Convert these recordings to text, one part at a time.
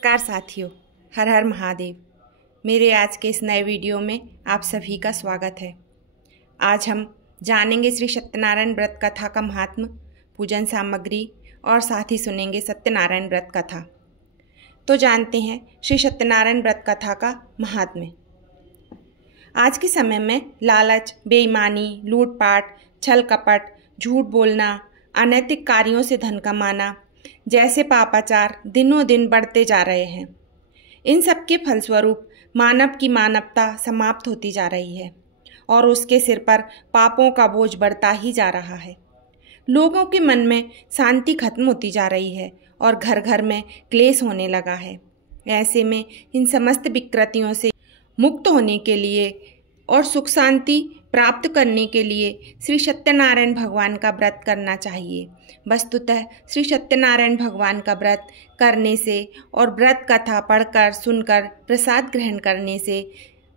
नमस्कार साथियों, हर हर महादेव। मेरे आज के इस नए वीडियो में आप सभी का स्वागत है। आज हम जानेंगे श्री सत्यनारायण व्रत कथा का महात्म, पूजन सामग्री और साथ ही सुनेंगे सत्यनारायण व्रत कथा। तो जानते हैं श्री सत्यनारायण व्रत कथा का महात्म्य। आज के समय में लालच, बेईमानी, लूटपाट, छल कपट, झूठ बोलना, अनैतिक कार्यों से धन कमाना जैसे पापाचार दिनों दिन बढ़ते जा रहे हैं। इन सब के फलस्वरूप मानव की मानवता समाप्त होती जा रही है और उसके सिर पर पापों का बोझ बढ़ता ही जा रहा है। लोगों के मन में शांति खत्म होती जा रही है और घर घर में क्लेश होने लगा है। ऐसे में इन समस्त विकृतियों से मुक्त होने के लिए और सुख शांति प्राप्त करने के लिए श्री सत्यनारायण भगवान का व्रत करना चाहिए। वस्तुतः श्री सत्यनारायण भगवान का व्रत करने से और व्रत कथा पढ़कर सुनकर प्रसाद ग्रहण करने से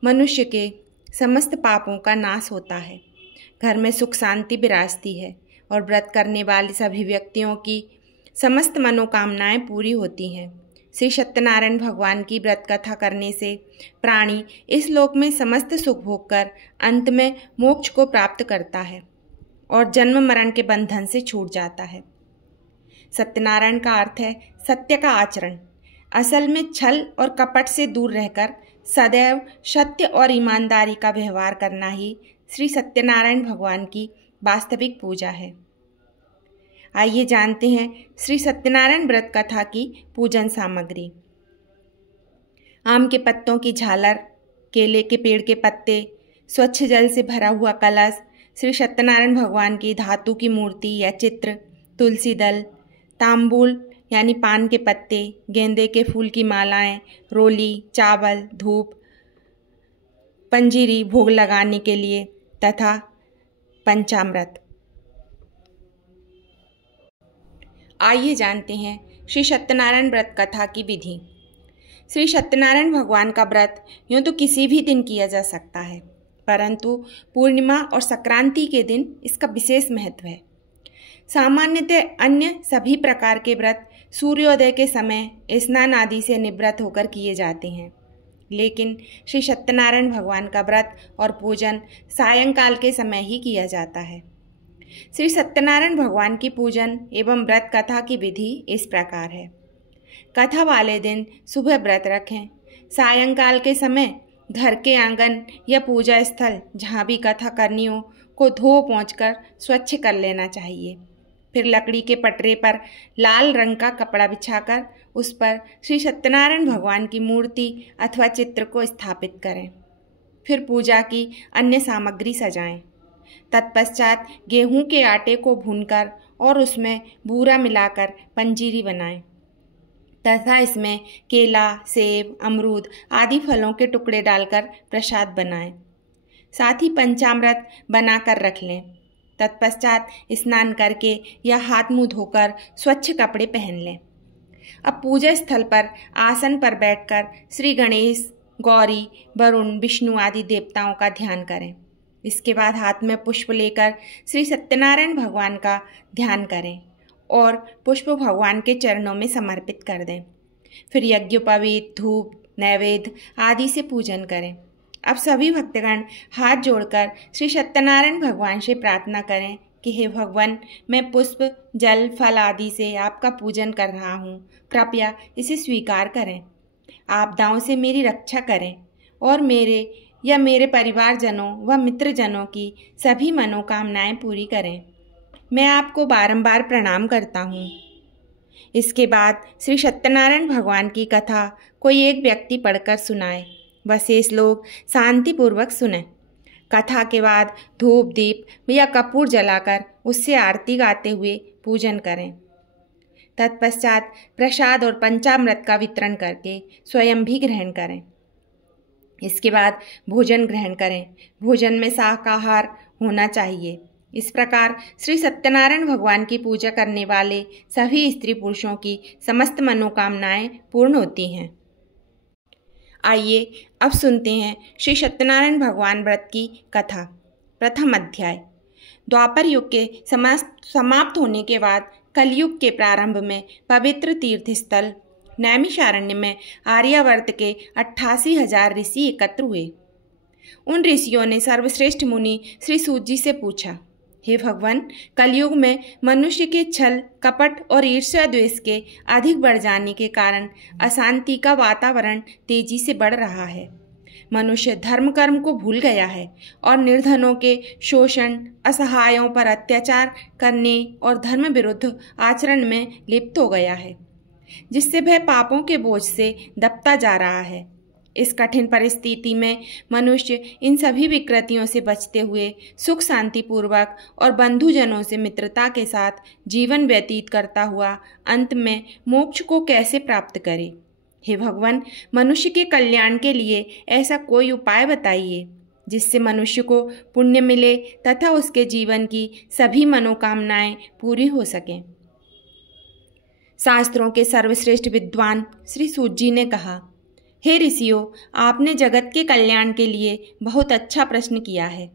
मनुष्य के समस्त पापों का नाश होता है, घर में सुख शांति विराजती है और व्रत करने वाले सभी व्यक्तियों की समस्त मनोकामनाएं पूरी होती हैं। श्री सत्यनारायण भगवान की व्रत कथा करने से प्राणी इस लोक में समस्त सुख भोग कर अंत में मोक्ष को प्राप्त करता है और जन्म मरण के बंधन से छूट जाता है। सत्यनारायण का अर्थ है सत्य का आचरण। असल में छल और कपट से दूर रहकर सदैव सत्य और ईमानदारी का व्यवहार करना ही श्री सत्यनारायण भगवान की वास्तविक पूजा है। आइए जानते हैं श्री सत्यनारायण व्रत कथा की पूजन सामग्री। आम के पत्तों की झालर, केले के पेड़ के पत्ते, स्वच्छ जल से भरा हुआ कलश, श्री सत्यनारायण भगवान की धातु की मूर्ति या चित्र, तुलसी दल, तांबूल यानी पान के पत्ते, गेंदे के फूल की मालाएं, रोली, चावल, धूप, पंजीरी भोग लगाने के लिए तथा पंचामृत। आइए जानते हैं श्री सत्यनारायण व्रत कथा की विधि। श्री सत्यनारायण भगवान का व्रत यूँ तो किसी भी दिन किया जा सकता है, परंतु पूर्णिमा और संक्रांति के दिन इसका विशेष महत्व है। सामान्यतः अन्य सभी प्रकार के व्रत सूर्योदय के समय स्नान आदि से निवृत्त होकर किए जाते हैं, लेकिन श्री सत्यनारायण भगवान का व्रत और पूजन सायंकाल के समय ही किया जाता है। श्री सत्यनारायण भगवान की पूजन एवं व्रत कथा की विधि इस प्रकार है। कथा वाले दिन सुबह व्रत रखें। सायंकाल के समय घर के आंगन या पूजा स्थल जहाँ भी कथा करनी हो को धो पोंछकर स्वच्छ कर लेना चाहिए। फिर लकड़ी के पटरे पर लाल रंग का कपड़ा बिछाकर उस पर श्री सत्यनारायण भगवान की मूर्ति अथवा चित्र को स्थापित करें। फिर पूजा की अन्य सामग्री सजाएं। तत्पश्चात गेहूं के आटे को भूनकर और उसमें बूरा मिलाकर पंजीरी बनाएं तथा इसमें केला, सेब, अमरूद आदि फलों के टुकड़े डालकर प्रसाद बनाएं। साथ ही पंचामृत बनाकर रख लें। तत्पश्चात स्नान करके या हाथ मुंह धोकर स्वच्छ कपड़े पहन लें। अब पूजा स्थल पर आसन पर बैठकर श्री गणेश, गौरी, वरुण, विष्णु आदि देवताओं का ध्यान करें। इसके बाद हाथ में पुष्प लेकर श्री सत्यनारायण भगवान का ध्यान करें और पुष्प भगवान के चरणों में समर्पित कर दें। फिर यज्ञोपवीत, धूप, नैवेद्य आदि से पूजन करें। अब सभी भक्तगण हाथ जोड़कर श्री सत्यनारायण भगवान से प्रार्थना करें कि हे भगवान, मैं पुष्प, जल, फल आदि से आपका पूजन कर रहा हूँ, कृपया इसे स्वीकार करें। आपदाओं से मेरी रक्षा करें और मेरे या मेरे परिवारजनों व मित्रजनों की सभी मनोकामनाएं पूरी करें। मैं आपको बारंबार प्रणाम करता हूँ। इसके बाद श्री सत्यनारायण भगवान की कथा कोई एक व्यक्ति पढ़कर सुनाए व शेष लोग शांतिपूर्वक सुने। कथा के बाद धूप, दीप या कपूर जलाकर उससे आरती गाते हुए पूजन करें। तत्पश्चात प्रसाद और पंचामृत का वितरण करके स्वयं भी ग्रहण करें। इसके बाद भोजन ग्रहण करें। भोजन में शाकाहार होना चाहिए। इस प्रकार श्री सत्यनारायण भगवान की पूजा करने वाले सभी स्त्री पुरुषों की समस्त मनोकामनाएं पूर्ण होती हैं। आइए अब सुनते हैं श्री सत्यनारायण भगवान व्रत की कथा। प्रथम अध्याय। द्वापर युग के समाप्त होने के बाद कलयुग के प्रारंभ में पवित्र तीर्थ स्थल नैमिषारण्य में आर्यावर्त के 88,000 ऋषि एकत्र हुए। उन ऋषियों ने सर्वश्रेष्ठ मुनि श्री सूत जी से पूछा, हे भगवान, कलयुग में मनुष्य के छल कपट और ईर्ष्या द्वेष के अधिक बढ़ जाने के कारण अशांति का वातावरण तेजी से बढ़ रहा है। मनुष्य धर्म कर्म को भूल गया है और निर्धनों के शोषण, असहायों पर अत्याचार करने और धर्म विरुद्ध आचरण में लिप्त हो गया है, जिससे वह पापों के बोझ से दबता जा रहा है। इस कठिन परिस्थिति में मनुष्य इन सभी विकृतियों से बचते हुए सुख शांति पूर्वक और बंधुजनों से मित्रता के साथ जीवन व्यतीत करता हुआ अंत में मोक्ष को कैसे प्राप्त करे। हे भगवान, मनुष्य के कल्याण के लिए ऐसा कोई उपाय बताइए जिससे मनुष्य को पुण्य मिले तथा उसके जीवन की सभी मनोकामनाएं पूरी हो सकें। शास्त्रों के सर्वश्रेष्ठ विद्वान श्री सूत जी ने कहा, हे ऋषियों, आपने जगत के कल्याण के लिए बहुत अच्छा प्रश्न किया है।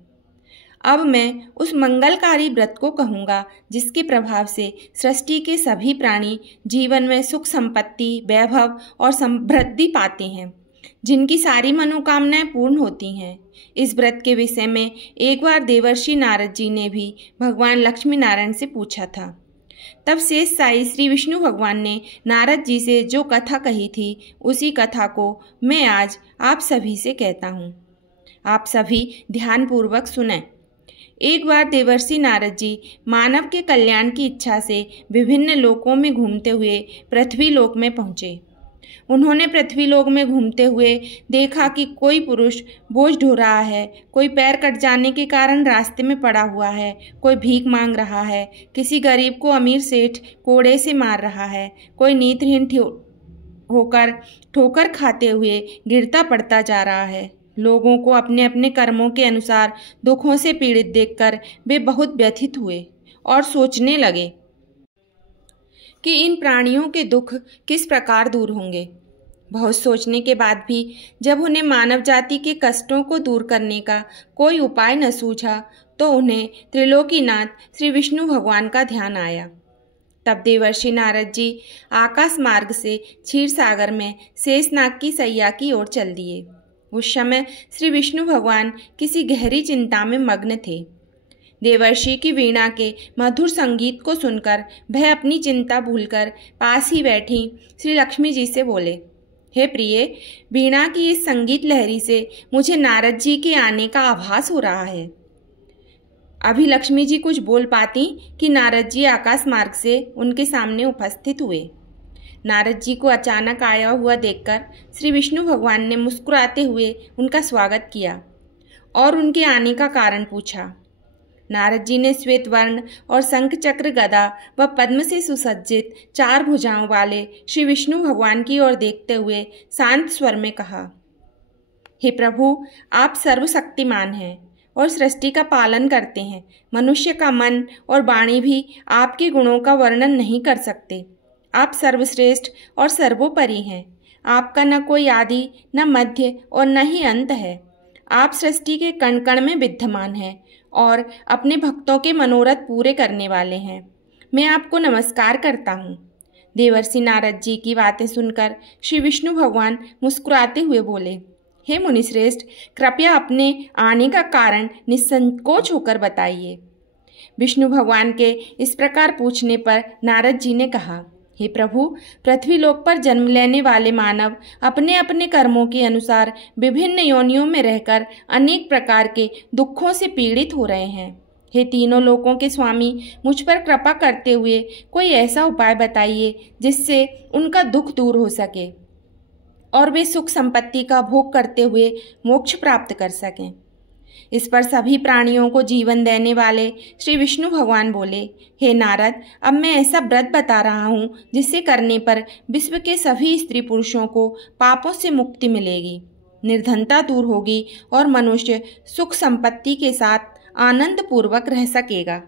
अब मैं उस मंगलकारी व्रत को कहूँगा जिसके प्रभाव से सृष्टि के सभी प्राणी जीवन में सुख संपत्ति, वैभव और समृद्धि पाते हैं, जिनकी सारी मनोकामनाएं पूर्ण होती हैं। इस व्रत के विषय में एक बार देवर्षि नारद जी ने भी भगवान लक्ष्मी नारायण से पूछा था। तब शेष साई श्री विष्णु भगवान ने नारद जी से जो कथा कही थी, उसी कथा को मैं आज आप सभी से कहता हूँ। आप सभी ध्यानपूर्वक सुनें। एक बार देवर्षि नारद जी मानव के कल्याण की इच्छा से विभिन्न लोकों में घूमते हुए पृथ्वी लोक में पहुँचे। उन्होंने पृथ्वी लोक में घूमते हुए देखा कि कोई पुरुष बोझ ढो रहा है, कोई पैर कट जाने के कारण रास्ते में पड़ा हुआ है, कोई भीख मांग रहा है, किसी गरीब को अमीर सेठ कोड़े से मार रहा है, कोई नेत्रहीन होकर ठोकर खाते हुए गिरता पड़ता जा रहा है। लोगों को अपने अपने कर्मों के अनुसार दुखों से पीड़ित देखकर वे बहुत व्यथित हुए और सोचने लगे कि इन प्राणियों के दुख किस प्रकार दूर होंगे। बहुत सोचने के बाद भी जब उन्हें मानव जाति के कष्टों को दूर करने का कोई उपाय न सूझा तो उन्हें त्रिलोकीनाथ श्री विष्णु भगवान का ध्यान आया। तब देवर्षि नारद जी आकाश मार्ग से क्षीर सागर में शेषनाग की सैया की ओर चल दिए। उस समय श्री विष्णु भगवान किसी गहरी चिंता में मग्न थे। देवर्षि की वीणा के मधुर संगीत को सुनकर वह अपनी चिंता भूलकर पास ही बैठी श्री लक्ष्मी जी से बोले, हे प्रिय, वीणा की इस संगीत लहरी से मुझे नारद जी के आने का आभास हो रहा है। अभी लक्ष्मी जी कुछ बोल पाती कि नारद जी आकाश मार्ग से उनके सामने उपस्थित हुए। नारद जी को अचानक आया हुआ देखकर श्री विष्णु भगवान ने मुस्कुराते हुए उनका स्वागत किया और उनके आने का कारण पूछा। नारद जी ने श्वेत वर्ण और शंख चक्र गदा व पद्म से सुसज्जित 4 भुजाओं वाले श्री विष्णु भगवान की ओर देखते हुए शांत स्वर में कहा, हे प्रभु, आप सर्वशक्तिमान हैं और सृष्टि का पालन करते हैं। मनुष्य का मन और वाणी भी आपके गुणों का वर्णन नहीं कर सकते। आप सर्वश्रेष्ठ और सर्वोपरि हैं। आपका न कोई आदि, न मध्य और न ही अंत है। आप सृष्टि के कण कण में विद्यमान हैं और अपने भक्तों के मनोरथ पूरे करने वाले हैं। मैं आपको नमस्कार करता हूँ। देवर्षि नारद जी की बातें सुनकर श्री विष्णु भगवान मुस्कुराते हुए बोले, हे मुनिश्रेष्ठ, कृपया अपने आने का कारण निसंकोच होकर बताइए। विष्णु भगवान के इस प्रकार पूछने पर नारद जी ने कहा, हे प्रभु, पृथ्वी लोक पर जन्म लेने वाले मानव अपने अपने कर्मों के अनुसार विभिन्न योनियों में रहकर अनेक प्रकार के दुखों से पीड़ित हो रहे हैं। हे तीनों लोकों के स्वामी, मुझ पर कृपा करते हुए कोई ऐसा उपाय बताइए जिससे उनका दुख दूर हो सके और वे सुख संपत्ति का भोग करते हुए मोक्ष प्राप्त कर सकें। इस पर सभी प्राणियों को जीवन देने वाले श्री विष्णु भगवान बोले, हे नारद, अब मैं ऐसा व्रत बता रहा हूँ जिसे करने पर विश्व के सभी स्त्री पुरुषों को पापों से मुक्ति मिलेगी, निर्धनता दूर होगी और मनुष्य सुख संपत्ति के साथ आनंद पूर्वक रह सकेगा,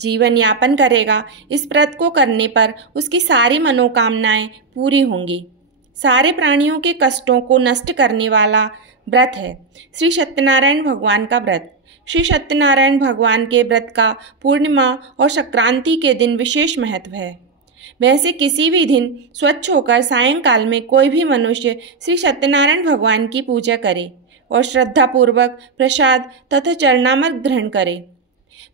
जीवन यापन करेगा। इस व्रत को करने पर उसकी सारी मनोकामनाएं पूरी होंगी। सारे प्राणियों के कष्टों को नष्ट करने वाला व्रत है श्री सत्यनारायण भगवान का व्रत। श्री सत्यनारायण भगवान के व्रत का पूर्णिमा और संक्रांति के दिन विशेष महत्व है। वैसे किसी भी दिन स्वच्छ होकर सायंकाल में कोई भी मनुष्य श्री सत्यनारायण भगवान की पूजा करे और श्रद्धापूर्वक प्रसाद तथा चरणामृत ग्रहण करे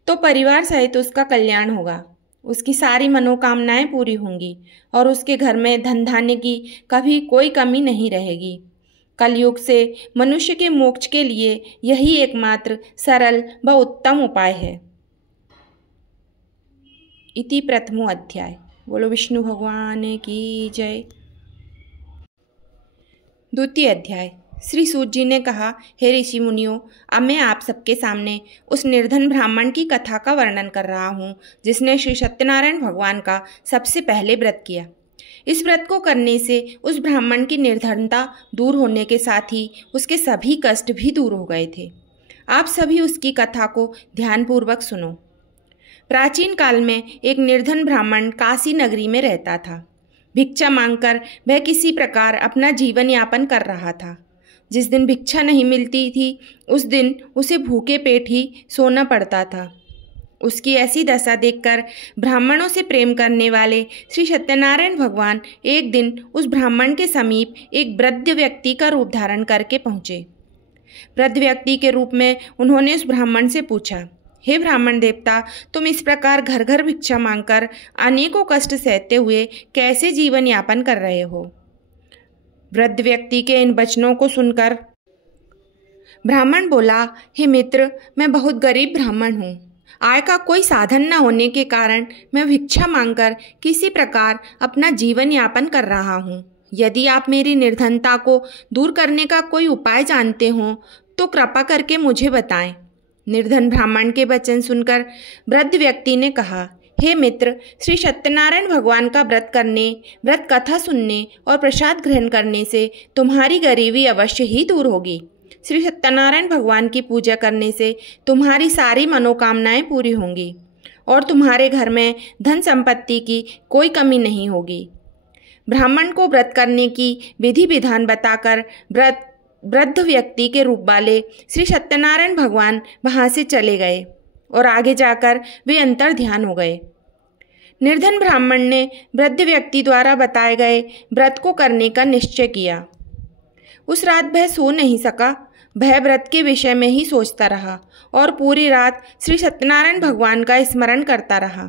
तो परिवार सहित उसका कल्याण होगा, उसकी सारी मनोकामनाएं पूरी होंगी और उसके घर में धन धान्य की कभी कोई कमी नहीं रहेगी। कलयुग से मनुष्य के मोक्ष के लिए यही एकमात्र सरल व उत्तम उपाय है। इति प्रथमो अध्याय। बोलो विष्णु भगवान की जय। द्वितीय अध्याय। श्री सूत जी ने कहा, हे ऋषि मुनियों, अब मैं आप सबके सामने उस निर्धन ब्राह्मण की कथा का वर्णन कर रहा हूँ जिसने श्री सत्यनारायण भगवान का सबसे पहले व्रत किया। इस व्रत को करने से उस ब्राह्मण की निर्धनता दूर होने के साथ ही उसके सभी कष्ट भी दूर हो गए थे। आप सभी उसकी कथा को ध्यानपूर्वक सुनो। प्राचीन काल में एक निर्धन ब्राह्मण काशी नगरी में रहता था। भिक्षा मांगकर वह किसी प्रकार अपना जीवन यापन कर रहा था। जिस दिन भिक्षा नहीं मिलती थी उस दिन उसे भूखे पेट ही सोना पड़ता था। उसकी ऐसी दशा देखकर ब्राह्मणों से प्रेम करने वाले श्री सत्यनारायण भगवान एक दिन उस ब्राह्मण के समीप एक वृद्ध व्यक्ति का रूप धारण करके पहुँचे। वृद्ध व्यक्ति के रूप में उन्होंने उस ब्राह्मण से पूछा, हे ब्राह्मण देवता, तुम इस प्रकार घर घर भिक्षा मांगकर अनेकों कष्ट सहते हुए कैसे जीवन यापन कर रहे हो? वृद्ध व्यक्ति के इन वचनों को सुनकर ब्राह्मण बोला, हे मित्र, मैं बहुत गरीब ब्राह्मण हूँ। आय का कोई साधन न होने के कारण मैं भिक्षा मांगकर किसी प्रकार अपना जीवन यापन कर रहा हूँ। यदि आप मेरी निर्धनता को दूर करने का कोई उपाय जानते हो तो कृपा करके मुझे बताएं। निर्धन ब्राह्मण के वचन सुनकर वृद्ध व्यक्ति ने कहा, हे मित्र, श्री सत्यनारायण भगवान का व्रत करने, व्रत कथा सुनने और प्रसाद ग्रहण करने से तुम्हारी गरीबी अवश्य ही दूर होगी। श्री सत्यनारायण भगवान की पूजा करने से तुम्हारी सारी मनोकामनाएं पूरी होंगी और तुम्हारे घर में धन संपत्ति की कोई कमी नहीं होगी। ब्राह्मण को व्रत करने की विधि विधान बताकर वृद्ध व्यक्ति के रूप वाले श्री सत्यनारायण भगवान वहाँ से चले गए और आगे जाकर वे अंतर ध्यान हो गए। निर्धन ब्राह्मण ने वृद्ध व्यक्ति द्वारा बताए गए व्रत को करने का निश्चय किया। उस रात वह सो नहीं सका। वह व्रत के विषय में ही सोचता रहा और पूरी रात श्री सत्यनारायण भगवान का स्मरण करता रहा।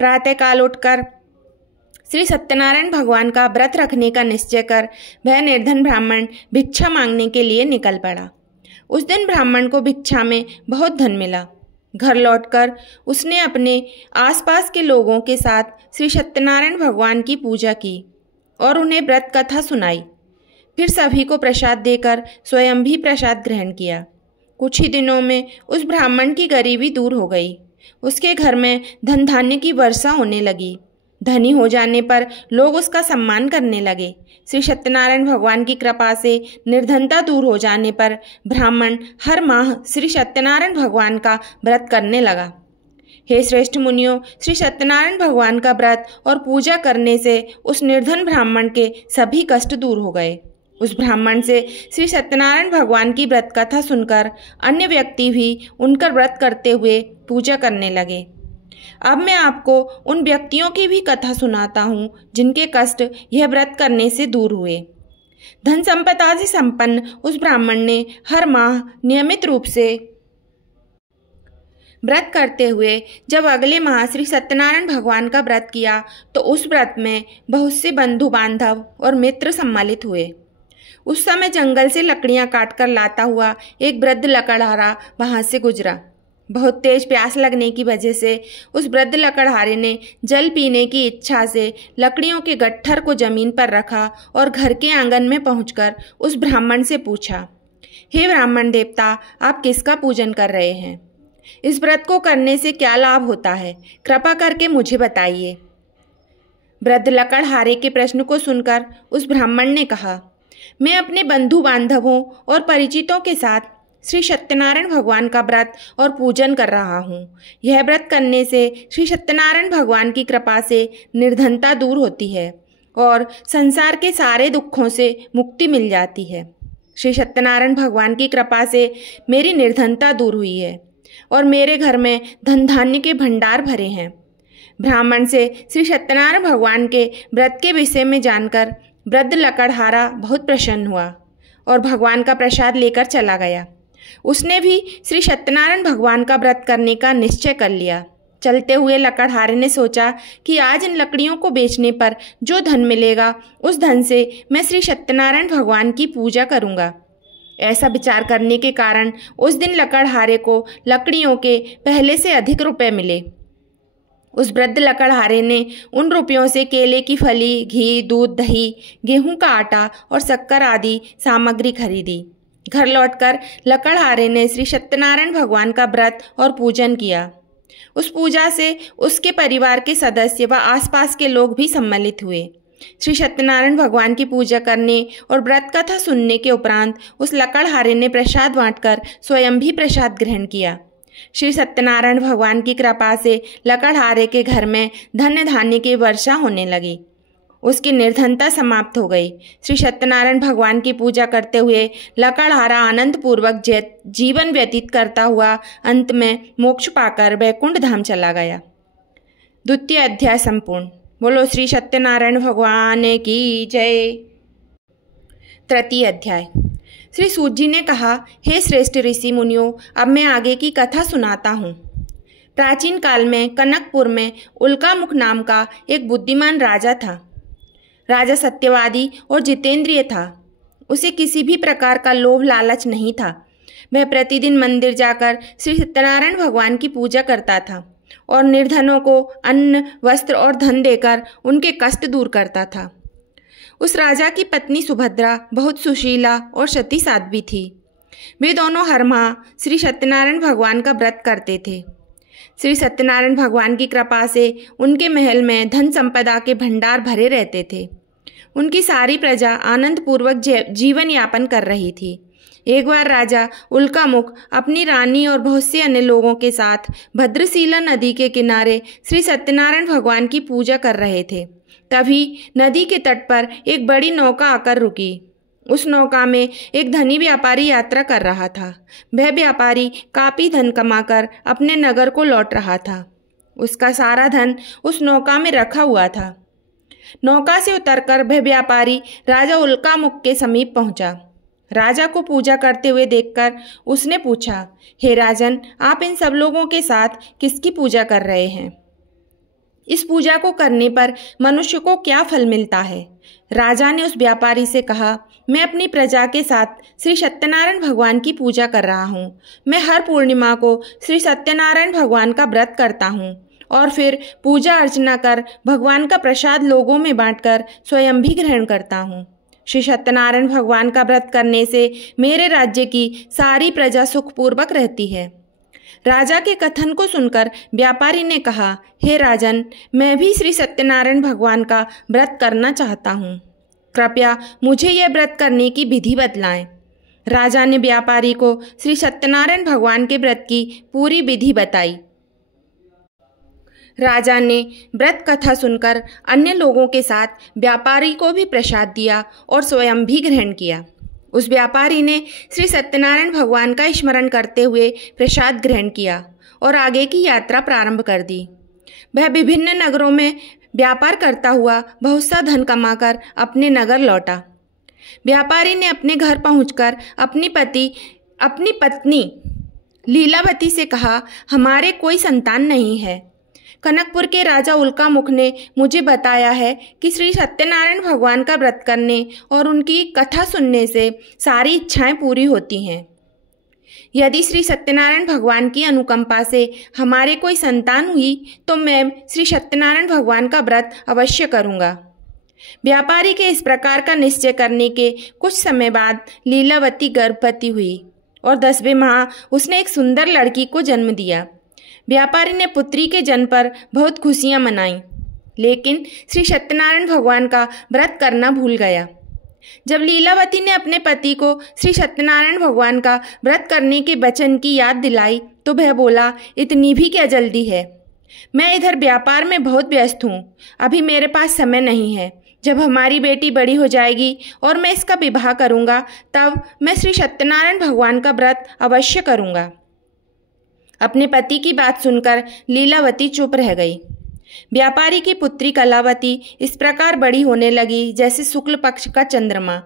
प्रातःकाल उठकर श्री सत्यनारायण भगवान का व्रत रखने का निश्चय कर वह निर्धन ब्राह्मण भिक्षा मांगने के लिए निकल पड़ा। उस दिन ब्राह्मण को भिक्षा में बहुत धन मिला। घर लौटकर उसने अपने आसपास के लोगों के साथ श्री सत्यनारायण भगवान की पूजा की और उन्हें व्रत कथा सुनाई। फिर सभी को प्रसाद देकर स्वयं भी प्रसाद ग्रहण किया। कुछ ही दिनों में उस ब्राह्मण की गरीबी दूर हो गई। उसके घर में धन धान्य की वर्षा होने लगी। धनी हो जाने पर लोग उसका सम्मान करने लगे। श्री सत्यनारायण भगवान की कृपा से निर्धनता दूर हो जाने पर ब्राह्मण हर माह श्री सत्यनारायण भगवान का व्रत करने लगा। हे श्रेष्ठ मुनियों, श्री सत्यनारायण भगवान का व्रत और पूजा करने से उस निर्धन ब्राह्मण के सभी कष्ट दूर हो गए। उस ब्राह्मण से श्री सत्यनारायण भगवान की व्रत कथा सुनकर अन्य व्यक्ति भी उनका व्रत करते हुए पूजा करने लगे। अब मैं आपको उन व्यक्तियों की भी कथा सुनाता हूँ जिनके कष्ट यह व्रत करने से दूर हुए। धन संपदा से संपन्न उस ब्राह्मण ने हर माह नियमित रूप से व्रत करते हुए जब अगले माह श्री सत्यनारायण भगवान का व्रत किया तो उस व्रत में बहुत से बंधु बांधव और मित्र सम्मिलित हुए। उस समय जंगल से लकड़ियां काटकर लाता हुआ एक वृद्ध लकड़हारा वहां से गुजरा। बहुत तेज प्यास लगने की वजह से उस वृद्ध लकड़हारे ने जल पीने की इच्छा से लकड़ियों के गट्ठर को जमीन पर रखा और घर के आंगन में पहुंचकर उस ब्राह्मण से पूछा, हे ब्राह्मण देवता, आप किसका पूजन कर रहे हैं? इस व्रत को करने से क्या लाभ होता है? कृपा करके मुझे बताइए। वृद्ध लकड़हारे के प्रश्न को सुनकर उस ब्राह्मण ने कहा, मैं अपने बंधु बांधवों और परिचितों के साथ श्री सत्यनारायण भगवान का व्रत और पूजन कर रहा हूँ। यह व्रत करने से श्री सत्यनारायण भगवान की कृपा से निर्धनता दूर होती है और संसार के सारे दुखों से मुक्ति मिल जाती है। श्री सत्यनारायण भगवान की कृपा से मेरी निर्धनता दूर हुई है और मेरे घर में धन धान्य के भंडार भरे हैं। ब्राह्मण से श्री सत्यनारायण भगवान के व्रत के विषय में जानकर वृद्ध लकड़हारा बहुत प्रसन्न हुआ और भगवान का प्रसाद लेकर चला गया। उसने भी श्री सत्यनारायण भगवान का व्रत करने का निश्चय कर लिया। चलते हुए लकड़हारे ने सोचा कि आज इन लकड़ियों को बेचने पर जो धन मिलेगा उस धन से मैं श्री सत्यनारायण भगवान की पूजा करूंगा। ऐसा विचार करने के कारण उस दिन लकड़हारे को लकड़ियों के पहले से अधिक रुपए मिले। उस वृद्ध लकड़हारे ने उन रुपयों से केले की फली, घी, दूध, दही, गेहूं का आटा और शक्कर आदि सामग्री खरीदी। घर लौटकर लकड़हारे ने श्री सत्यनारायण भगवान का व्रत और पूजन किया। उस पूजा से उसके परिवार के सदस्य व आसपास के लोग भी सम्मिलित हुए। श्री सत्यनारायण भगवान की पूजा करने और व्रत कथा सुनने के उपरांत उस लकड़हारे ने प्रसाद बांटकर स्वयं भी प्रसाद ग्रहण किया। श्री सत्यनारायण भगवान की कृपा से लकड़हारे के घर में धन्य धान्य की वर्षा होने लगी। उसकी निर्धनता समाप्त हो गई। श्री सत्यनारायण भगवान की पूजा करते हुए लकड़हारा आनंद पूर्वक जीवन व्यतीत करता हुआ अंत में मोक्ष पाकर वैकुंठ धाम चला गया। द्वितीय अध्याय संपूर्ण। बोलो श्री सत्यनारायण भगवान की जय। तृतीय अध्याय। श्री सूत जी ने कहा, हे श्रेष्ठ ऋषि मुनियों, अब मैं आगे की कथा सुनाता हूँ। प्राचीन काल में कनकपुर में उल्कामुख नाम का एक बुद्धिमान राजा था। राजा सत्यवादी और जितेंद्रिय था। उसे किसी भी प्रकार का लोभ लालच नहीं था। वह प्रतिदिन मंदिर जाकर श्री सत्यनारायण भगवान की पूजा करता था और निर्धनों को अन्न, वस्त्र और धन देकर उनके कष्ट दूर करता था। उस राजा की पत्नी सुभद्रा बहुत सुशीला और सती साध्वी थी। वे दोनों हर माह श्री सत्यनारायण भगवान का व्रत करते थे। श्री सत्यनारायण भगवान की कृपा से उनके महल में धन संपदा के भंडार भरे रहते थे। उनकी सारी प्रजा आनंद पूर्वक जीवन यापन कर रही थी। एक बार राजा उल्कामुख अपनी रानी और बहुत से अन्य लोगों के साथ भद्रशिला नदी के किनारे श्री सत्यनारायण भगवान की पूजा कर रहे थे। तभी नदी के तट पर एक बड़ी नौका आकर रुकी। उस नौका में एक धनी व्यापारी यात्रा कर रहा था। वह व्यापारी काफी धन कमाकर अपने नगर को लौट रहा था। उसका सारा धन उस नौका में रखा हुआ था। नौका से उतरकर वह व्यापारी राजा उल्कामुख के समीप पहुंचा। राजा को पूजा करते हुए देखकर उसने पूछा, हे राजन, आप इन सब लोगों के साथ किसकी पूजा कर रहे हैं? इस पूजा को करने पर मनुष्य को क्या फल मिलता है? राजा ने उस व्यापारी से कहा, मैं अपनी प्रजा के साथ श्री सत्यनारायण भगवान की पूजा कर रहा हूँ। मैं हर पूर्णिमा को श्री सत्यनारायण भगवान का व्रत करता हूँ और फिर पूजा अर्चना कर भगवान का प्रसाद लोगों में बांटकर स्वयं भी ग्रहण करता हूँ। श्री सत्यनारायण भगवान का व्रत करने से मेरे राज्य की सारी प्रजा सुखपूर्वक रहती है। राजा के कथन को सुनकर व्यापारी ने कहा, हे राजन, मैं भी श्री सत्यनारायण भगवान का व्रत करना चाहता हूँ। कृपया मुझे यह व्रत करने की विधि बतलाएं। राजा ने व्यापारी को श्री सत्यनारायण भगवान के व्रत की पूरी विधि बताई। राजा ने व्रत कथा सुनकर अन्य लोगों के साथ व्यापारी को भी प्रसाद दिया और स्वयं भी ग्रहण किया। उस व्यापारी ने श्री सत्यनारायण भगवान का स्मरण करते हुए प्रसाद ग्रहण किया और आगे की यात्रा प्रारंभ कर दी। वह विभिन्न नगरों में व्यापार करता हुआ बहुत सा धन कमाकर अपने नगर लौटा। व्यापारी ने अपने घर पहुंचकर अपनी पत्नी लीलावती से कहा, हमारे कोई संतान नहीं है। कनकपुर के राजा उल्कामुख ने मुझे बताया है कि श्री सत्यनारायण भगवान का व्रत करने और उनकी कथा सुनने से सारी इच्छाएं पूरी होती हैं। यदि श्री सत्यनारायण भगवान की अनुकंपा से हमारे कोई संतान हुई तो मैं श्री सत्यनारायण भगवान का व्रत अवश्य करूंगा। व्यापारी के इस प्रकार का निश्चय करने के कुछ समय बाद लीलावती गर्भवती हुई और 10वें माह उसने एक सुंदर लड़की को जन्म दिया। व्यापारी ने पुत्री के जन्म पर बहुत खुशियां मनाईं, लेकिन श्री सत्यनारायण भगवान का व्रत करना भूल गया। जब लीलावती ने अपने पति को श्री सत्यनारायण भगवान का व्रत करने के वचन की याद दिलाई तो वह बोला, इतनी भी क्या जल्दी है? मैं इधर व्यापार में बहुत व्यस्त हूँ, अभी मेरे पास समय नहीं है। जब हमारी बेटी बड़ी हो जाएगी और मैं इसका विवाह करूँगा तब मैं श्री सत्यनारायण भगवान का व्रत अवश्य करूँगा। अपने पति की बात सुनकर लीलावती चुप रह गई। व्यापारी की पुत्री कलावती इस प्रकार बड़ी होने लगी जैसे शुक्ल पक्ष का चंद्रमा।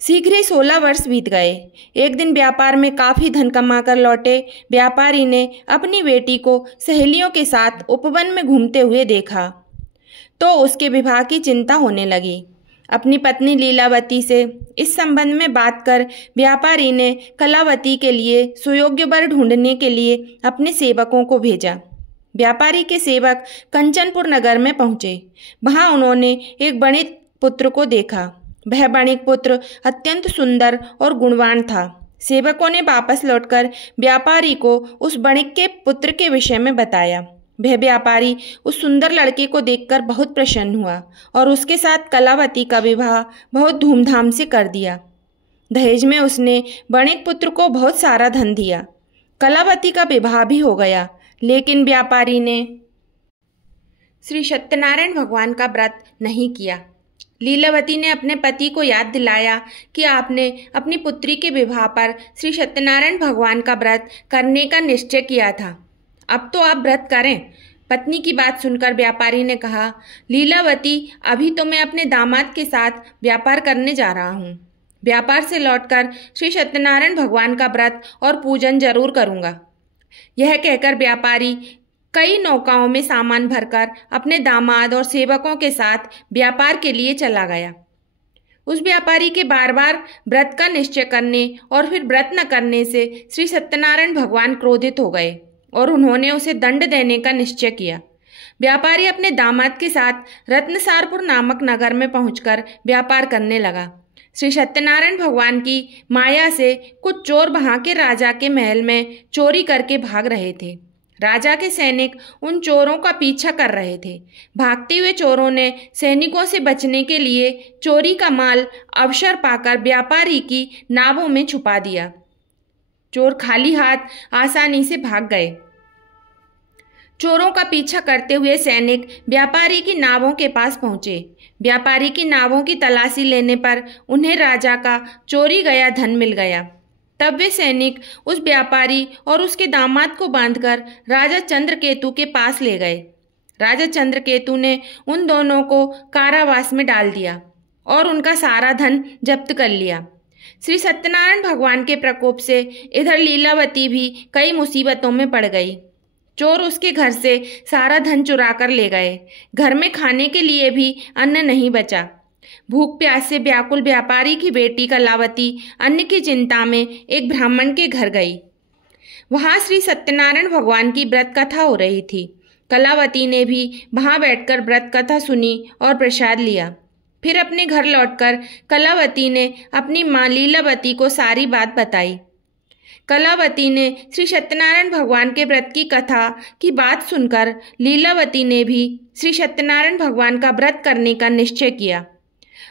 शीघ्र ही 16 वर्ष बीत गए। एक दिन व्यापार में काफी धन कमाकर लौटे व्यापारी ने अपनी बेटी को सहेलियों के साथ उपवन में घूमते हुए देखा तो उसके विवाह की चिंता होने लगी। अपनी पत्नी लीलावती से इस संबंध में बात कर व्यापारी ने कलावती के लिए सुयोग्य वर ढूंढने के लिए अपने सेवकों को भेजा। व्यापारी के सेवक कंचनपुर नगर में पहुंचे। वहां उन्होंने एक वणिक पुत्र को देखा। वह वणिक पुत्र अत्यंत सुंदर और गुणवान था। सेवकों ने वापस लौटकर व्यापारी को उस वणिक के पुत्र के विषय में बताया। वह व्यापारी उस सुंदर लड़के को देखकर बहुत प्रसन्न हुआ और उसके साथ कलावती का विवाह बहुत धूमधाम से कर दिया। दहेज में उसने वणिक पुत्र को बहुत सारा धन दिया। कलावती का विवाह भी हो गया, लेकिन व्यापारी ने श्री सत्यनारायण भगवान का व्रत नहीं किया। लीलावती ने अपने पति को याद दिलाया कि आपने अपनी पुत्री के विवाह पर श्री सत्यनारायण भगवान का व्रत करने का निश्चय किया था। अब तो आप व्रत करें। पत्नी की बात सुनकर व्यापारी ने कहा, लीलावती, अभी तो मैं अपने दामाद के साथ व्यापार करने जा रहा हूँ। व्यापार से लौटकर श्री सत्यनारायण भगवान का व्रत और पूजन जरूर करूँगा। यह कहकर व्यापारी कई नौकाओं में सामान भरकर अपने दामाद और सेवकों के साथ व्यापार के लिए चला गया। उस व्यापारी के बार बार व्रत का निश्चय करने और फिर व्रत न करने से श्री सत्यनारायण भगवान क्रोधित हो गए और उन्होंने उसे दंड देने का निश्चय किया। व्यापारी अपने दामाद के साथ रत्नसारपुर नामक नगर में पहुंचकर व्यापार करने लगा। श्री सत्यनारायण भगवान की माया से कुछ चोर वहां के राजा के महल में चोरी करके भाग रहे थे। राजा के सैनिक उन चोरों का पीछा कर रहे थे। भागते हुए चोरों ने सैनिकों से बचने के लिए चोरी का माल अवसर पाकर व्यापारी की नावों में छुपा दिया। चोर खाली हाथ आसानी से भाग गए। चोरों का पीछा करते हुए सैनिक व्यापारी की नावों के पास पहुंचे। व्यापारी की नावों की तलाशी लेने पर उन्हें राजा का चोरी गया धन मिल गया। तब वे सैनिक उस व्यापारी और उसके दामाद को बांधकर राजा चंद्रकेतु के पास ले गए। राजा चंद्रकेतु ने उन दोनों को कारावास में डाल दिया और उनका सारा धन जब्त कर लिया। श्री सत्यनारायण भगवान के प्रकोप से इधर लीलावती भी कई मुसीबतों में पड़ गई। चोर उसके घर से सारा धन चुरा कर ले गए। घर में खाने के लिए भी अन्न नहीं बचा। भूख प्यास से व्याकुल व्यापारी की बेटी कलावती अन्न की चिंता में एक ब्राह्मण के घर गई। वहां श्री सत्यनारायण भगवान की व्रत कथा हो रही थी। कलावती ने भी वहां बैठकर व्रत कथा सुनी और प्रसाद लिया। फिर अपने घर लौटकर कलावती ने अपनी मां लीलावती को सारी बात बताई। कलावती ने श्री सत्यनारायण भगवान के व्रत की कथा की बात सुनकर लीलावती ने भी श्री सत्यनारायण भगवान का व्रत करने का निश्चय किया।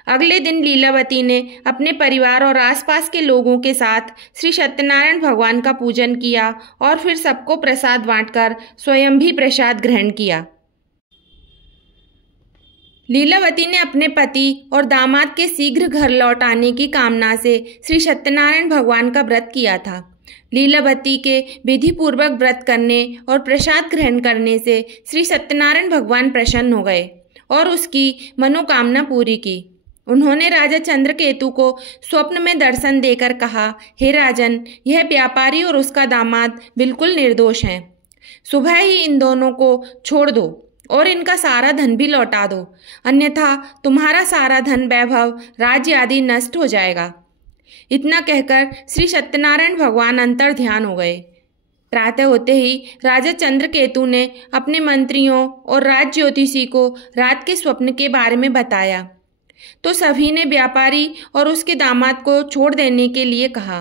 अगले दिन लीलावती ने अपने परिवार और आसपास के लोगों के साथ श्री सत्यनारायण भगवान का पूजन किया और फिर सबको प्रसाद बांटकर स्वयं भी प्रसाद ग्रहण किया। लीलावती ने अपने पति और दामाद के शीघ्र घर लौट आने की कामना से श्री सत्यनारायण भगवान का व्रत किया था। लीलावती के विधि पूर्वक व्रत करने और प्रसाद ग्रहण करने से श्री सत्यनारायण भगवान प्रसन्न हो गए और उसकी मनोकामना पूरी की। उन्होंने राजा चंद्रकेतु को स्वप्न में दर्शन देकर कहा, हे राजन, यह व्यापारी और उसका दामाद बिल्कुल निर्दोष हैं। सुबह ही इन दोनों को छोड़ दो और इनका सारा धन भी लौटा दो, अन्यथा तुम्हारा सारा धन वैभव राज्य आदि नष्ट हो जाएगा। इतना कहकर श्री सत्यनारायण भगवान अंतर ध्यान हो गए। प्रातः होते ही राजा चंद्रकेतु ने अपने मंत्रियों और राज ज्योतिषी को रात के स्वप्न के बारे में बताया तो सभी ने व्यापारी और उसके दामाद को छोड़ देने के लिए कहा।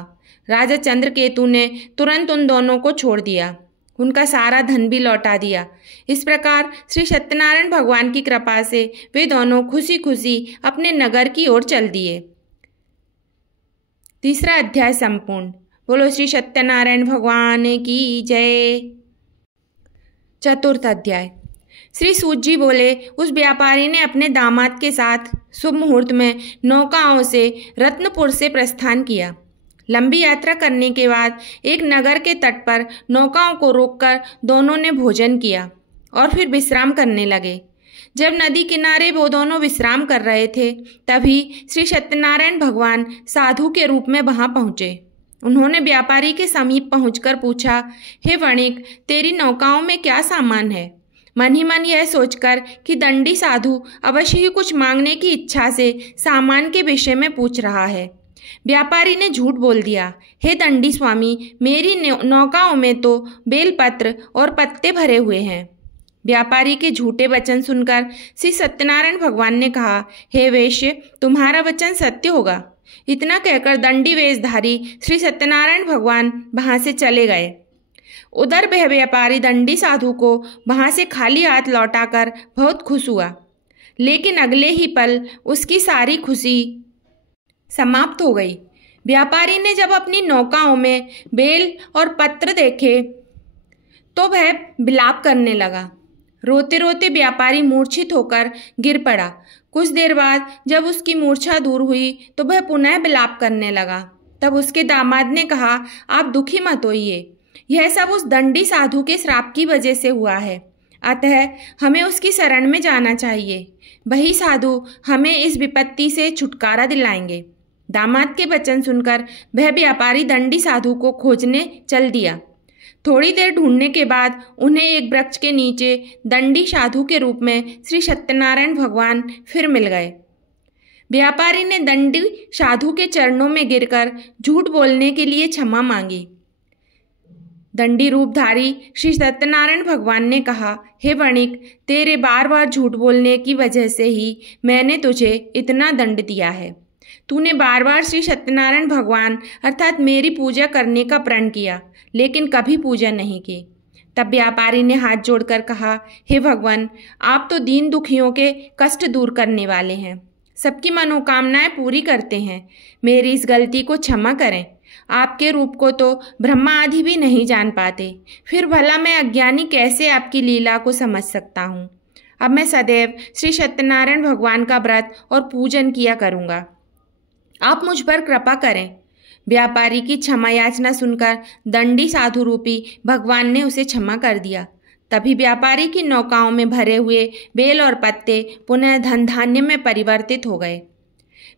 राजा चंद्रकेतु ने तुरंत उन दोनों को छोड़ दिया, उनका सारा धन भी लौटा दिया। इस प्रकार श्री सत्यनारायण भगवान की कृपा से वे दोनों खुशी खुशी अपने नगर की ओर चल दिए। तीसरा अध्याय संपूर्ण। बोलो श्री सत्यनारायण भगवान की जय। चतुर्थ अध्याय। श्री सूत जी बोले, उस व्यापारी ने अपने दामाद के साथ शुभ मुहूर्त में नौकाओं से रत्नपुर से प्रस्थान किया। लंबी यात्रा करने के बाद एक नगर के तट पर नौकाओं को रोककर दोनों ने भोजन किया। और फिर विश्राम करने लगे। जब नदी किनारे वो दोनों विश्राम कर रहे थे, तभी श्री सत्यनारायण भगवान साधु के रूप में वहां पहुंचे। उन्होंने व्यापारी के समीप पहुंचकर पूछा, हे वणिक, तेरी नौकाओं में क्या सामान है? मन ही मन यह सोचकर कि दंडी साधु अवश्य ही कुछ मांगने की इच्छा से सामान के विषय में पूछ रहा है, व्यापारी ने झूठ बोल दिया, हे दंडी स्वामी, मेरी नौकाओं में तो बेलपत्र और पत्ते भरे हुए हैं। व्यापारी के झूठे वचन सुनकर श्री सत्यनारायण भगवान ने कहा, हे वैश्य, तुम्हारा वचन सत्य होगा। इतना कहकर दंडी वेशधारी श्री सत्यनारायण भगवान वहां से चले गए। उधर वह व्यापारी दंडी साधु को वहां से खाली हाथ लौटाकर बहुत खुश हुआ, लेकिन अगले ही पल उसकी सारी खुशी समाप्त हो गई। व्यापारी ने जब अपनी नौकाओं में बेल और पत्र देखे तो वह विलाप करने लगा। रोते रोते व्यापारी मूर्छित होकर गिर पड़ा। कुछ देर बाद जब उसकी मूर्छा दूर हुई तो वह पुनः विलाप करने लगा। तब उसके दामाद ने कहा, आप दुखी मत होइए, यह सब उस दंडी साधु के श्राप की वजह से हुआ है, अतः हमें उसकी शरण में जाना चाहिए। वही साधु हमें इस विपत्ति से छुटकारा दिलाएंगे। दामाद के वचन सुनकर वह व्यापारी दंडी साधु को खोजने चल दिया। थोड़ी देर ढूंढने के बाद उन्हें एक वृक्ष के नीचे दंडी साधु के रूप में श्री सत्यनारायण भगवान फिर मिल गए। व्यापारी ने दंडी साधु के चरणों में गिरकर झूठ बोलने के लिए क्षमा मांगी। दंडी रूपधारी श्री सत्यनारायण भगवान ने कहा, हे वणिक, तेरे बार बार झूठ बोलने की वजह से ही मैंने तुझे इतना दंड दिया है। तूने बार बार श्री सत्यनारायण भगवान अर्थात मेरी पूजा करने का प्रण किया, लेकिन कभी पूजा नहीं की। तब व्यापारी ने हाथ जोड़कर कहा, हे भगवान, आप तो दीन दुखियों के कष्ट दूर करने वाले हैं, सबकी मनोकामनाएं पूरी करते हैं। मेरी इस गलती को क्षमा करें। आपके रूप को तो ब्रह्मा आदि भी नहीं जान पाते, फिर भला मैं अज्ञानी कैसे आपकी लीला को समझ सकता हूँ। अब मैं सदैव श्री सत्यनारायण भगवान का व्रत और पूजन किया करूँगा, आप मुझ पर कृपा करें। व्यापारी की क्षमा याचना सुनकर दंडी साधु रूपी भगवान ने उसे क्षमा कर दिया। तभी व्यापारी की नौकाओं में भरे हुए बेल और पत्ते पुनः धन धान्य में परिवर्तित हो गए।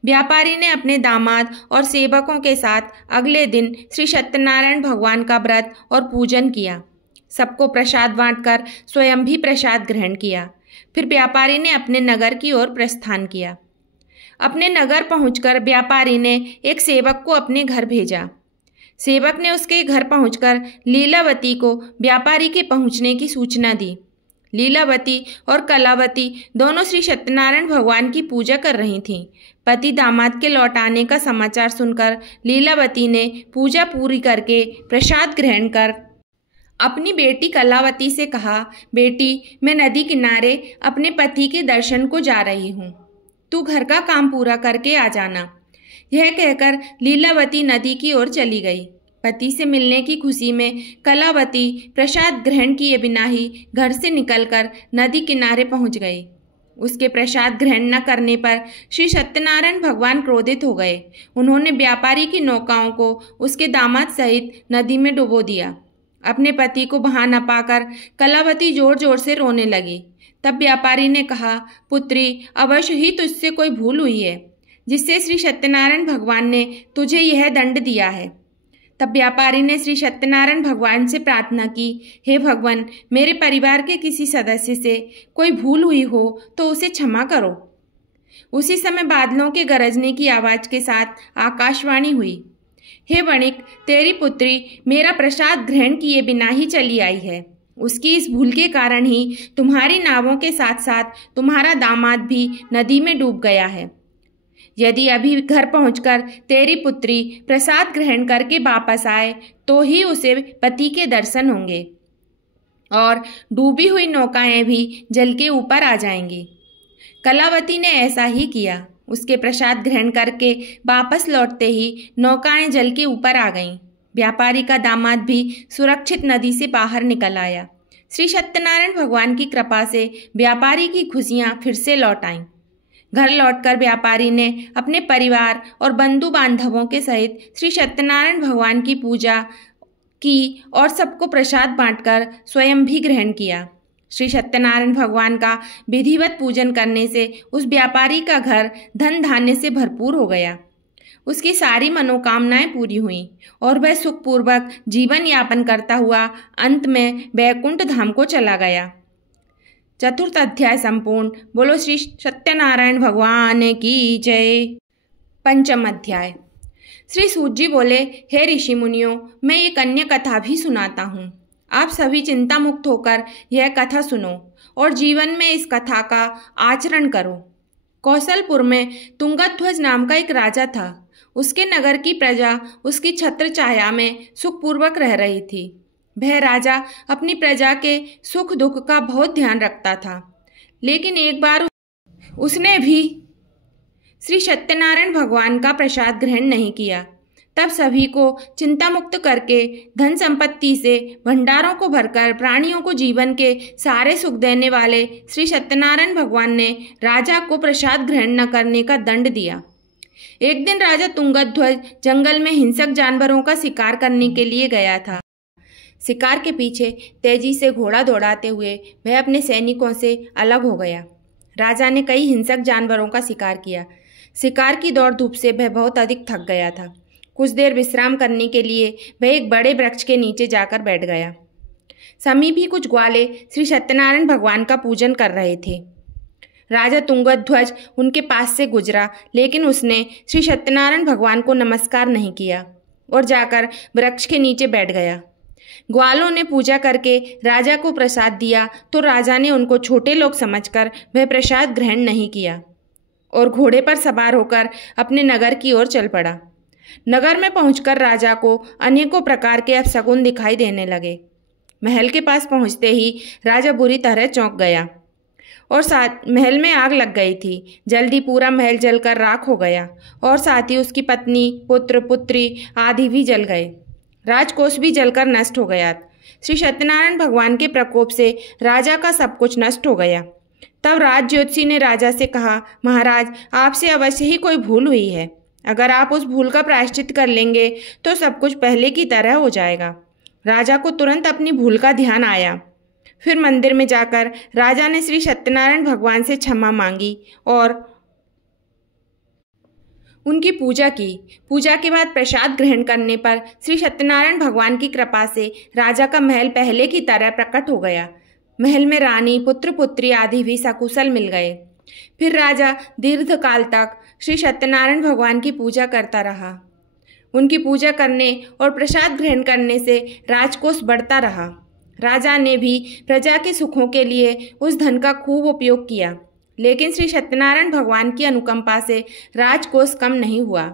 व्यापारी ने अपने दामाद और सेवकों के साथ अगले दिन श्री सत्यनारायण भगवान का व्रत और पूजन किया। सबको प्रसाद बांटकर स्वयं भी प्रसाद ग्रहण किया। फिर व्यापारी ने अपने नगर की ओर प्रस्थान किया। अपने नगर पहुंचकर व्यापारी ने एक सेवक को अपने घर भेजा। सेवक ने उसके घर पहुंचकर लीलावती को व्यापारी के पहुंचने की सूचना दी। लीलावती और कलावती दोनों श्री सत्यनारायण भगवान की पूजा कर रही थीं। पति दामाद के लौटाने का समाचार सुनकर लीलावती ने पूजा पूरी करके प्रसाद ग्रहण कर अपनी बेटी कलावती से कहा, बेटी, मैं नदी किनारे अपने पति के दर्शन को जा रही हूँ, तू घर का काम पूरा करके आ जाना। यह कहकर लीलावती नदी की ओर चली गई। पति से मिलने की खुशी में कलावती प्रसाद ग्रहण किए बिना ही घर से निकलकर नदी किनारे पहुंच गई। उसके प्रसाद ग्रहण न करने पर श्री सत्यनारायण भगवान क्रोधित हो गए। उन्होंने व्यापारी की नौकाओं को उसके दामाद सहित नदी में डुबो दिया। अपने पति को वहां न पाकर कलावती जोर जोर से रोने लगी। तब व्यापारी ने कहा, पुत्री, अवश्य ही तुझसे कोई भूल हुई है, जिससे श्री सत्यनारायण भगवान ने तुझे यह दंड दिया है। तब व्यापारी ने श्री सत्यनारायण भगवान से प्रार्थना की, हे भगवान, मेरे परिवार के किसी सदस्य से कोई भूल हुई हो तो उसे क्षमा करो। उसी समय बादलों के गरजने की आवाज के साथ आकाशवाणी हुई, हे वणिक, तेरी पुत्री मेरा प्रसाद ग्रहण किए बिना ही चली आई है। उसकी इस भूल के कारण ही तुम्हारी नावों के साथ साथ तुम्हारा दामाद भी नदी में डूब गया है। यदि अभी घर पहुंचकर तेरी पुत्री प्रसाद ग्रहण करके वापस आए तो ही उसे पति के दर्शन होंगे और डूबी हुई नौकाएं भी जल के ऊपर आ जाएंगी। कलावती ने ऐसा ही किया। उसके प्रसाद ग्रहण करके वापस लौटते ही नौकाएं जल के ऊपर आ गईं। व्यापारी का दामाद भी सुरक्षित नदी से बाहर निकल आया। श्री सत्यनारायण भगवान की कृपा से व्यापारी की खुशियां फिर से लौट आईं। घर लौटकर व्यापारी ने अपने परिवार और बंधु बांधवों के सहित श्री सत्यनारायण भगवान की पूजा की और सबको प्रसाद बांटकर स्वयं भी ग्रहण किया। श्री सत्यनारायण भगवान का विधिवत पूजन करने से उस व्यापारी का घर धन धान्य से भरपूर हो गया। उसकी सारी मनोकामनाएं पूरी हुईं और वह सुखपूर्वक जीवन यापन करता हुआ अंत में वैकुंठ धाम को चला गया। चतुर्थ अध्याय संपूर्ण। बोलो श्री सत्यनारायण भगवान की जय। पंचम अध्याय। श्री सूत जी बोले, हे ऋषि मुनियों, मैं ये कन्या कथा भी सुनाता हूँ। आप सभी चिंता मुक्त होकर यह कथा सुनो और जीवन में इस कथा का आचरण करो। कौशलपुर में तुंगध्वज नाम का एक राजा था। उसके नगर की प्रजा उसकी छत्र छाया में सुखपूर्वक रह रही थी। वह राजा अपनी प्रजा के सुख दुख का बहुत ध्यान रखता था, लेकिन एक बार उसने भी श्री सत्यनारायण भगवान का प्रसाद ग्रहण नहीं किया। तब सभी को चिंता मुक्त करके धन संपत्ति से भंडारों को भरकर प्राणियों को जीवन के सारे सुख देने वाले श्री सत्यनारायण भगवान ने राजा को प्रसाद ग्रहण न करने का दंड दिया। एक दिन राजा तुंगध्वज जंगल में हिंसक जानवरों का शिकार करने के लिए गया था। शिकार के पीछे तेजी से घोड़ा दौड़ाते हुए वह अपने सैनिकों से अलग हो गया। राजा ने कई हिंसक जानवरों का शिकार किया। शिकार की दौड़ धूप से वह बहुत अधिक थक गया था। कुछ देर विश्राम करने के लिए वह एक बड़े वृक्ष के नीचे जाकर बैठ गया। समीप ही कुछ ग्वाले श्री सत्यनारायण भगवान का पूजन कर रहे थे। राजा तुंगध्वज उनके पास से गुजरा, लेकिन उसने श्री सत्यनारायण भगवान को नमस्कार नहीं किया और जाकर वृक्ष के नीचे बैठ गया। ग्वालों ने पूजा करके राजा को प्रसाद दिया तो राजा ने उनको छोटे लोग समझकर वह प्रसाद ग्रहण नहीं किया और घोड़े पर सवार होकर अपने नगर की ओर चल पड़ा। नगर में पहुंचकर राजा को अनेकों प्रकार के अपशकुन दिखाई देने लगे। महल के पास पहुंचते ही राजा बुरी तरह चौंक गया और साथ महल में आग लग गई थी। जल्दी पूरा महल जलकर राख हो गया और साथ ही उसकी पत्नी, पुत्र, पुत्री आदि भी जल गए। राजकोष भी जलकर नष्ट हो गया। श्री सत्यनारायण भगवान के प्रकोप से राजा का सब कुछ नष्ट हो गया। तब राज ज्योतिषी ने राजा से कहा, महाराज, आपसे अवश्य ही कोई भूल हुई है। अगर आप उस भूल का प्रायश्चित कर लेंगे तो सब कुछ पहले की तरह हो जाएगा। राजा को तुरंत अपनी भूल का ध्यान आया। फिर मंदिर में जाकर राजा ने श्री सत्यनारायण भगवान से क्षमा मांगी और उनकी पूजा की। पूजा के बाद प्रसाद ग्रहण करने पर श्री सत्यनारायण भगवान की कृपा से राजा का महल पहले की तरह प्रकट हो गया। महल में रानी, पुत्र, पुत्री आदि भी सकुशल मिल गए। फिर राजा दीर्घकाल तक श्री सत्यनारायण भगवान की पूजा करता रहा। उनकी पूजा करने और प्रसाद ग्रहण करने से राजकोष बढ़ता रहा। राजा ने भी प्रजा के सुखों के लिए उस धन का खूब उपयोग किया, लेकिन श्री सत्यनारायण भगवान की अनुकंपा से राजकोष कम नहीं हुआ।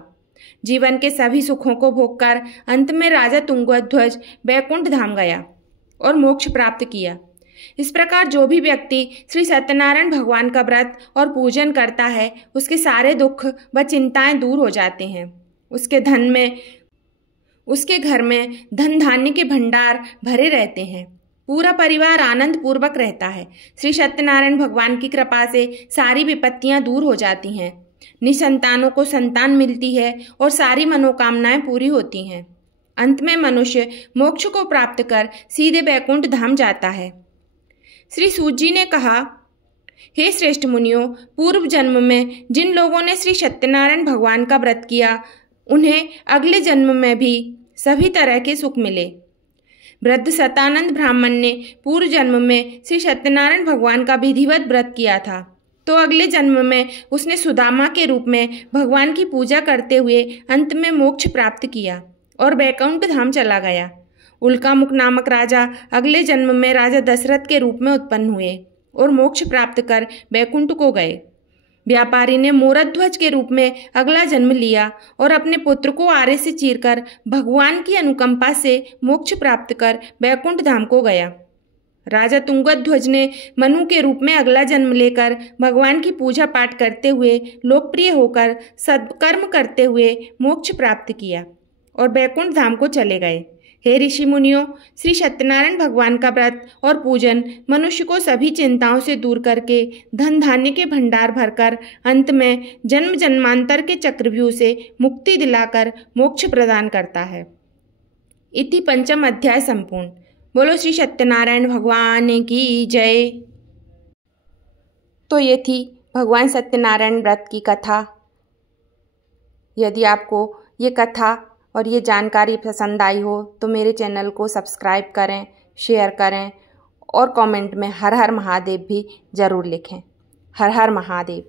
जीवन के सभी सुखों को भोगकर अंत में राजा तुंगध्वज वैकुंठ धाम गया और मोक्ष प्राप्त किया। इस प्रकार जो भी व्यक्ति श्री सत्यनारायण भगवान का व्रत और पूजन करता है, उसके सारे दुख व चिंताएं दूर हो जाते हैं। उसके घर में धन धान्य के भंडार भरे रहते हैं। पूरा परिवार आनंद पूर्वक रहता है। श्री सत्यनारायण भगवान की कृपा से सारी विपत्तियां दूर हो जाती हैं। निसंतानों को संतान मिलती है और सारी मनोकामनाएं पूरी होती हैं। अंत में मनुष्य मोक्ष को प्राप्त कर सीधे वैकुंठ धाम जाता है। श्री सूत जी ने कहा, हे श्रेष्ठ मुनियों, पूर्व जन्म में जिन लोगों ने श्री सत्यनारायण भगवान का व्रत किया, उन्हें अगले जन्म में भी सभी तरह के सुख मिले। वृद्ध सतानंद ब्राह्मण ने पूर्व जन्म में श्री सत्यनारायण भगवान का विधिवत व्रत किया था, तो अगले जन्म में उसने सुदामा के रूप में भगवान की पूजा करते हुए अंत में मोक्ष प्राप्त किया और वैकुंठ धाम चला गया। उल्कामुख नामक राजा अगले जन्म में राजा दशरथ के रूप में उत्पन्न हुए और मोक्ष प्राप्त कर वैकुंठ को गए। व्यापारी ने मोरध्वज के रूप में अगला जन्म लिया और अपने पुत्र को आरे से चीरकर भगवान की अनुकंपा से मोक्ष प्राप्त कर वैकुंठ धाम को गया। राजा तुंगध्वज ने मनु के रूप में अगला जन्म लेकर भगवान की पूजा पाठ करते हुए लोकप्रिय होकर सत्कर्म करते हुए मोक्ष प्राप्त किया और वैकुंठ धाम को चले गए। हे ऋषि मुनियों, श्री सत्यनारायण भगवान का व्रत और पूजन मनुष्य को सभी चिंताओं से दूर करके धन धान्य के भंडार भरकर अंत में जन्म जन्मांतर के चक्रव्यूह से मुक्ति दिलाकर मोक्ष प्रदान करता है। इति पंचम अध्याय संपूर्ण। बोलो श्री सत्यनारायण भगवान की जय। तो ये थी भगवान सत्यनारायण व्रत की कथा। यदि आपको ये कथा और ये जानकारी पसंद आई हो तो मेरे चैनल को सब्सक्राइब करें, शेयर करें और कमेंट में हर हर महादेव भी ज़रूर लिखें। हर हर महादेव।